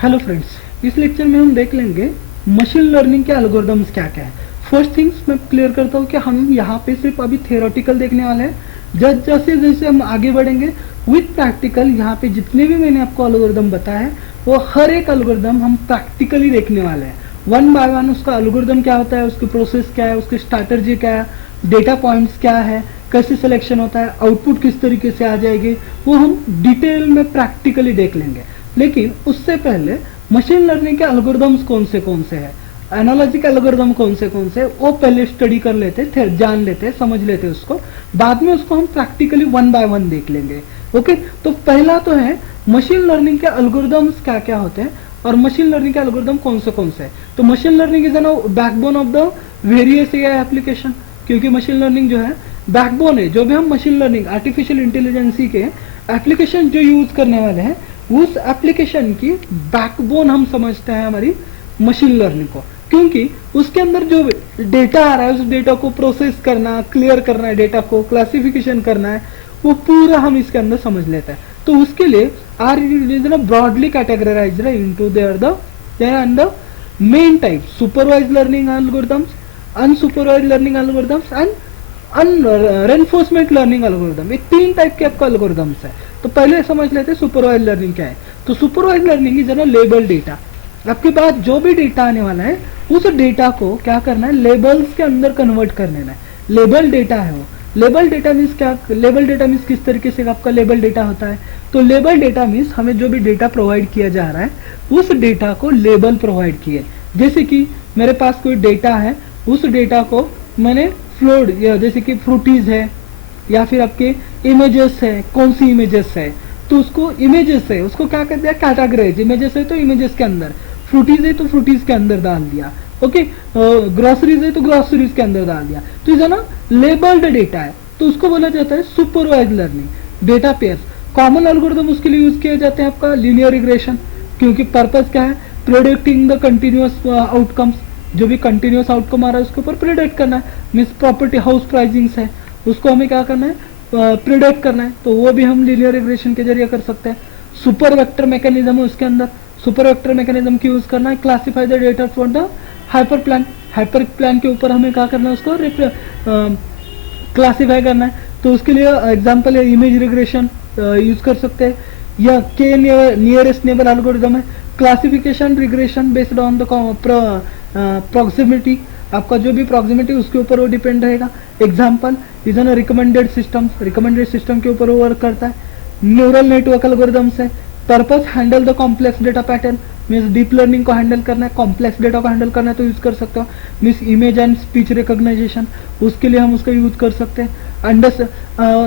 Hello friends, इस lecture में हम देख लेंगे मशीन लर्निंग के एल्गोरिदम्स क्या क्या है। फर्स्ट थिंग्स मैं क्लियर करता हूँ कि हम यहाँ पे सिर्फ अभी थियोरेटिकल देखने वाले हैं। जैसे जैसे हम आगे बढ़ेंगे विथ प्रैक्टिकल, यहाँ पे जितने भी मैंने आपको एल्गोरिदम बताया है वो हर एक एल्गोरिदम हम प्रैक्टिकली देखने वाले हैं। वन बाय वन उसका एल्गोरिदम क्या होता है, उसकी प्रोसेस क्या है, उसकी स्ट्रैटेजी क्या है, डेटा पॉइंट्स क्या है, कैसे सिलेक्शन होता है, आउटपुट किस तरीके से आ जाएगी, वो हम डिटेल में प्रैक्टिकली देख लेंगे। लेकिन उससे पहले मशीन लर्निंग के एल्गोरिदम्स कौन से हैं, एनालॉजिक एल्गोरिदम कौन से वो पहले स्टडी कर लेते थे, जान लेते, समझ लेते उसको, बाद में उसको हम प्रैक्टिकली वन बाय वन देख लेंगे। ओके, तो पहला तो है मशीन लर्निंग के एल्गोरिदम्स क्या क्या होते हैं और मशीन लर्निंग के एल्गोरिदम कौन से हैं। तो machine learning is an backbone of the various AI application, क्योंकि मशीन लर्निंग जो है बैकबोन है। जो भी हम मशीन लर्निंग आर्टिफिशियल इंटेलिजेंसी के एप्लीकेशन जो यूज करने वाले हैं उस एप्लीकेशन की बैकबोन हम समझते हैं हमारी मशीन लर्निंग को, क्योंकि उसके अंदर जो डेटा आ रहा है उस डेटा को प्रोसेस करना, क्लियर करना है, डेटा को क्लासिफिकेशन करना है, वो पूरा हम इसके अंदर समझ लेते हैं। तो उसके लिए are is broadly categorized into the main type supervised learning algorithms, unsupervised learning algorithms and reinforcement learning algorithm. ये तीन टाइप के आपका एल्गोरिथम्स है। तो पहले समझ लेते हैं सुपरवाइज्ड लर्निंग क्या है। तो सुपरवाइज्ड लर्निंग इज ना लेबल डेटा। आपके पास जो भी डेटा आने वाला है उस डेटा को क्या करना है, लेबल्स के अंदर कन्वर्ट कर लेना है। लेबल डेटा है वो। लेबल डेटा मीन्स क्या, लेबल डेटा मीन्स किस तरीके से आपका लेबल डेटा होता है। तो लेबल डेटा मीन्स हमें जो भी डेटा प्रोवाइड किया जा रहा है उस डेटा को लेबल प्रोवाइड किए। जैसे कि मेरे पास कोई डेटा है, उस डेटा को मैंने फ्लोड, जैसे कि फ्रूटीज है या फिर आपके इमेजेस है, कौन सी इमेजेस है, तो उसको इमेजेस है उसको क्या कर दिया, कैटेगराइज। इमेजेस है तो इमेजेस के अंदर, फ्रूटीज है तो फ्रूटीज के अंदर डाल दिया, ओके, ग्रोसरीज है तो ग्रोसरीज के अंदर डाल दिया। तो ये ना लेबल्ड डेटा है, तो उसको बोला जाता है supervised learning. Data pairs common algorithm उसके लिए यूज किए जाते हैं आपका लीनियर रिग्रेशन, क्योंकि पर्पस क्या है, प्रेडिक्टिंग द कंटिन्यूअस आउटकम्स। जो भी कंटिन्यूअस आउटकम आ रहा है उसके ऊपर प्रेडिक्ट करना है। मीन्स प्रॉपर्टी हाउस प्राइसिंग्स है उसको हमें क्या करना है, प्रेडिक्ट करना है, तो वो भी हम लीनियर रिग्रेशन के जरिए कर सकते हैं। सुपर वेक्टर मैकेनिज्म है उसके अंदर। सुपर वेक्टर मैकेनिज्म की यूज करना है, classify the data for the hyper plan. Hyper plan के ऊपर हमें क्या करना है, उसको क्लासिफाई करना है। तो उसके लिए एग्जांपल है इमेज रिग्रेशन यूज कर सकते हैं, या के नियरेस्ट नेबर एल्गोरिथम है, classification regression based on the proximity. आपका जो भी प्रॉक्सिमिटी उसके ऊपर वो डिपेंड रहेगा। Example is an recommended system, recommended system के ऊपर वो वर्क करता है। न्यूरल नेटवर्क एल्गोरिथम्स है, purpose handle the complex data pattern, means deep learning को हैंडल करना है, कॉम्प्लेक्स डेटा को हैंडल करना है तो यूज कर सकते हो। Means image and speech recognition, उसके लिए हम उसका यूज कर सकते हैं।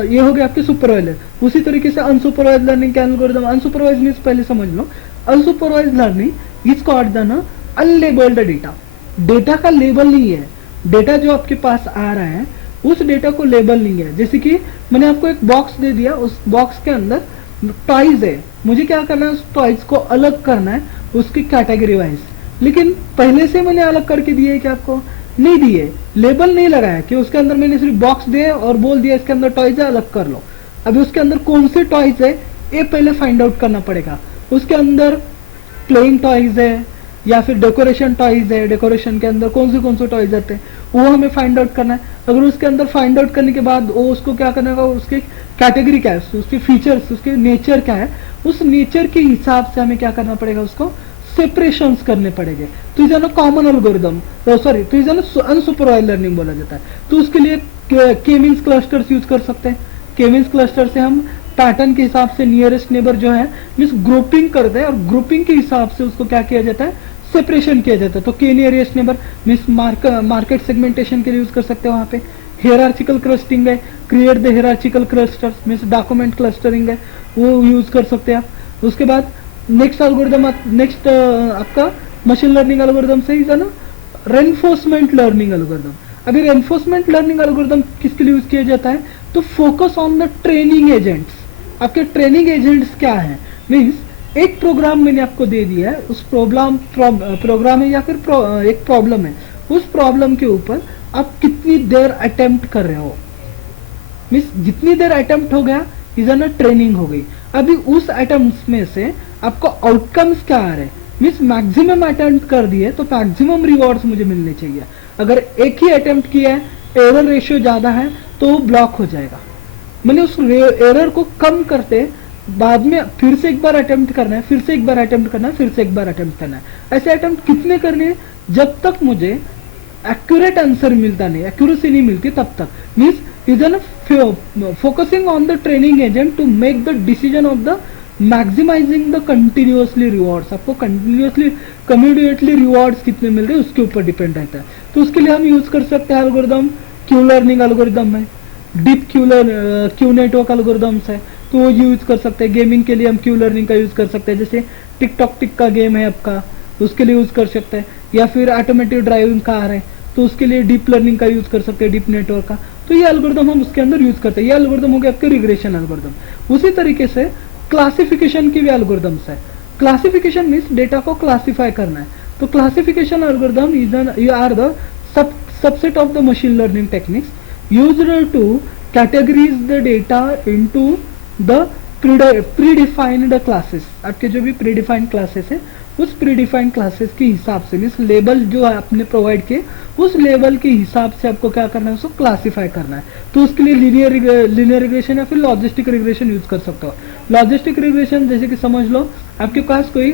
ये हो गया आपके सुपरवाइजर। उसी तरीके से अनसुपरवाइज लर्निंग के एल्गोरिथम, अनसुपरवाइज मीन्स पहले समझ लो, unsupervised learning is called the unlabelled data. Data का लेबल नहीं है, डेटा जो आपके पास आ रहा है उस डेटा को लेबल नहीं है। जैसे कि मैंने आपको एक बॉक्स दे दिया, उस बॉक्स के अंदर टॉयज है, मुझे क्या करना है, उस टॉयज को अलग करना है उसकी कैटेगरी वाइज। लेकिन पहले से मैंने अलग करके दिए कि आपको नहीं दिए, लेबल नहीं लगाया कि उसके अंदर मैंने सिर्फ बॉक्स दिए और बोल दिया इसके अंदर टॉयज है, अलग कर लो। अभी उसके अंदर कौन से टॉयज है ये पहले फाइंड आउट करना पड़ेगा। उसके अंदर प्लेइंग टॉयज है या फिर डेकोरेशन टॉयज है, डेकोरेशन के अंदर कौन से टॉयज आते हैं वो हमें फाइंड आउट करना है। अगर उसके अंदर फाइंड आउट करने के बाद वो उसको क्या करना होगा, उसके कैटेगरी क्या है, उसके फीचर्स, उसके नेचर क्या है, उस नेचर के हिसाब से हमें क्या करना पड़ेगा, उसको सेपरेशंस करने पड़ेंगे। तो इसे ना कॉमन एल्गोरिथम, सॉरी, तो इसे ना अनसुपरवाइज्ड लर्निंग बोला जाता है। तो उसके लिए के मींस क्लस्टर्स यूज कर सकते हैं। के मींस क्लस्टर से हम पैटर्न के हिसाब से नियरेस्ट नेबर जो है मीन्स ग्रुपिंग करते हैं और ग्रुपिंग के हिसाब से उसको क्या किया जाता है, सेपरेशन किया जाता है। तो के nearest neighbour means market segmentation के लिए यूज कर सकते हैं। वहां पे हियरार्चिकल क्लस्टरिंग है, create the hierarchical clusters means document clustering है, वो यूज कर सकते हैं आप। उसके बाद नेक्स्ट एल्गोरिथम, नेक्स्ट आपका मशीन लर्निंग एल्गोरिथम से ही ना रेनफोर्समेंट लर्निंग एल्गोरिथम। अभी रेनफोर्समेंट लर्निंग एल्गोरिथम किसके लिए यूज किया जाता है, तो focus on the training agents. आपके ट्रेनिंग एजेंट्स क्या है, मीन्स एक प्रोग्राम मैंने आपको दे दिया है, उस प्रोग्राम है या फिर एक प्रॉब्लम है, उस प्रॉब्लम के ऊपर आप कितनी देर अटेम्प्ट कर रहे हो, मीन्स जितनी देर अटेम्प्ट हो गया इज ना ट्रेनिंग हो गई। अभी उस अटेम्प्ट में से आपको आउटकम्स क्या आ रहे हैं, मीन्स मैक्सिमम अटेम्प्ट कर दिए तो मैक्सिमम रिवॉर्ड्स मुझे मिलने चाहिए। अगर एक ही अटेम्प्ट किया है, एरर रेशियो ज्यादा है, तो वो ब्लॉक हो जाएगा। मैंने उस एरर को कम करते बाद में फिर से एक बार अटेम्प्ट करना है, फिर से एक बार अटेम्प्ट करना है, फिर से एक बार अटेम्प्ट करना है। ऐसे अटेम्प्ट कितने करने हैं? जब तक मुझे एक्यूरेट आंसर मिलता नहीं, एक्यूरेसी नहीं मिलती, तब तक। Means is an focusing on the training agent to make the decision of the maximizing the continuously rewards. आपको कंटिन्यूअसली कम्युनिकेटली रिवॉर्ड्स कितने मिल रहे हैं उसके ऊपर डिपेंड रहता है। तो उसके लिए हम यूज कर सकते हैं एल्गोरिदम, क्यू लर्निंग एल्गोरिदम है, डीप क्यू नेटवर्क एल्गोरिदम्स है, तो वो यूज कर सकते हैं। गेमिंग के लिए हम क्यू लर्निंग का यूज कर सकते हैं, जैसे टिकटॉक टिक का गेम है आपका, उसके लिए यूज कर सकते हैं। या फिर ऑटोमेटिक ड्राइविंग कार है, तो उसके लिए डीप लर्निंग का यूज कर सकते हैं, डीप नेटवर्क का। तो ये एल्गोरिदम हम उसके अंदर यूज करते हैं। ये एल्गोरिदम हो गया आपके रिग्रेशन एल्गोरिदम। उसी तरीके से क्लासिफिकेशन की भी एल्गोरिदम्स है। क्लासिफिकेशन मीन्स डेटा को क्लासिफाई करना है। तो classification algorithm is are the subset of the machine learning techniques used to categories the data into the predefined classes. आपके जो भी प्रीडिफाइंड क्लासेस है, उस प्रीडिफाइंड क्लासेस के हिसाब से, मीन्स लेबल जो आपने प्रोवाइड किए, उस लेवल के हिसाब से आपको क्या करना है, उसको क्लासिफाई करना है। तो उसके लिए लीनियर रिग्रेशन या फिर लॉजिस्टिक रिग्रेशन यूज कर सकते हो। लॉजिस्टिक रिग्रेशन जैसे कि समझ लो आपके पास कोई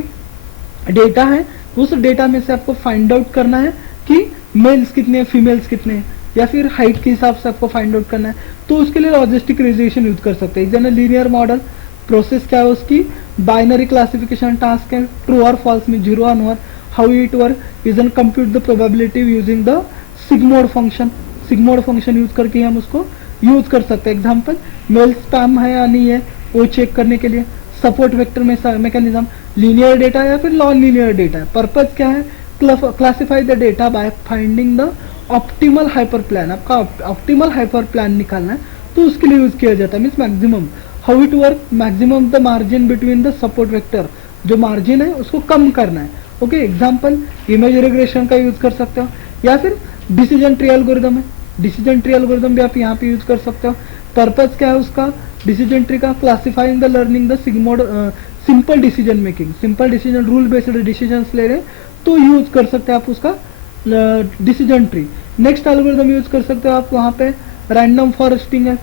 डेटा है, उस डेटा में से आपको फाइंड आउट करना है कि मेल्स कितने हैं, फीमेल्स कितने हैं, या फिर हाइट के हिसाब से आपको फाइंड आउट करना है। तो उसके लिए लॉजिस्टिक रिग्रेशन यूज कर सकते हैं। जैसे लीनियर मॉडल प्रोसेस क्या है उसकी, बाइनरी क्लासिफिकेशन टास्क है, ट्रू और फॉल्स में 0 और 1। How it work is an compute the probability using the sigmoid function. Sigmoid function use करके हम उसको यूज कर सकते हैं। एग्जांपल, मेल स्पैम है या नहीं है वो चेक करने के लिए। सपोर्ट वेक्टर में मैकेनिज्म, लीनियर डेटा या फिर नॉन लीनियर डेटा है। पर्पज क्या है, classify the data by finding the optimal hyper plan. आपका ऑप्टिमल हाइपर प्लान निकालना है, तो उसके लिए यूज किया जाता है। Means maximum, how it work, maximum the margin between the support vector, जो मार्जिन है उसको कम करना है। ओके, एग्जांपल इमेज रिग्रेशन का यूज कर सकते हो, या फिर डिसीजन ट्री एल्गोरिदम है, डिसीजन ट्री एल्गोरिदम भी आप यहाँ पे यूज कर सकते हो। पर्पज क्या है उसका, डिसीजन ट्री का, classifying the learning the sigmoid simple decision making, simple decision, rule based decision ले रहे हैं तो यूज कर सकते हैं आप उसका decision tree. Next algorithm use कर सकते हो आप वहाँ पे रैंडम फॉरेस्टिंग है,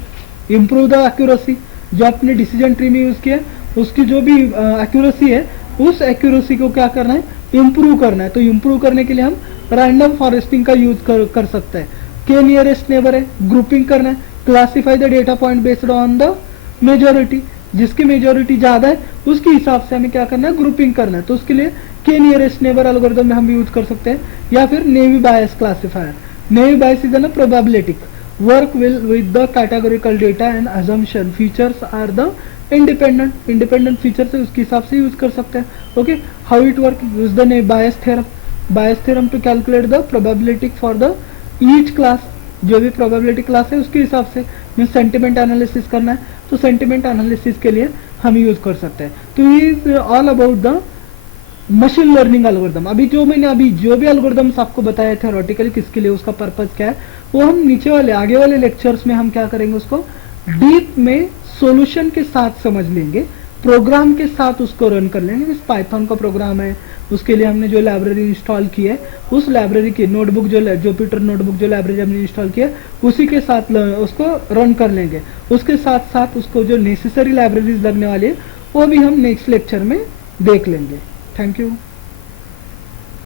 इम्प्रूव द एक्यूरेसी। जो आपने डिसीजन ट्री में यूज किया उसकी जो भी एक्यूरेसी है, उस एक्यूरेसी को क्या करना है, इम्प्रूव करना है। तो इम्प्रूव करने के लिए हम रैंडम फॉरेस्टिंग का यूज कर सकते हैं। के नियरेस्ट नेबर है, ग्रुपिंग करना है, classify the data point based on the majority. जिसकी मेजोरिटी ज्यादा है उसके हिसाब से हमें क्या करना है, ग्रुपिंग करना है। तो उसके लिए के नियरेस्ट नेबर एल्गोरिदम में हम यूज कर सकते हैं। या फिर naive Bayes classifier. Naive Bayes is an probabilistic work will with the categorical data and assumption features are the independent features है, उसके हिसाब से यूज कर सकते हैं। Okay, how it work, use the Bayes theorem to calculate the probability for the each class. जो भी probability class है उसके हिसाब से मीन सेंटिमेंट एनालिसिस करना है, तो सेंटिमेंट एनालिसिस के लिए हम यूज कर सकते हैं। तो ये is all about the machine learning algorithm. अभी जो भी एल्गोरिदम्स आपको बताया थ्योरेटिकली किसके लिए, उसका पर्पज क्या है, वो हम नीचे वाले आगे वाले लेक्चर्स में हम क्या करेंगे, उसको डीप में सॉल्यूशन के साथ समझ लेंगे, प्रोग्राम के साथ उसको रन कर लेंगे। इस पाइथन का प्रोग्राम है, उसके लिए हमने जो लाइब्रेरी इंस्टॉल की है, उस लाइब्रेरी की नोटबुक जो जुपिटर नोटबुक जो लाइब्रेरी हमने इंस्टॉल किया, उसी के साथ उसको रन कर लेंगे। उसके साथ साथ उसको जो नेसेसरी लाइब्रेरीज लगने वाली है वो भी हम नेक्स्ट लेक्चर में देख लेंगे। Thank you.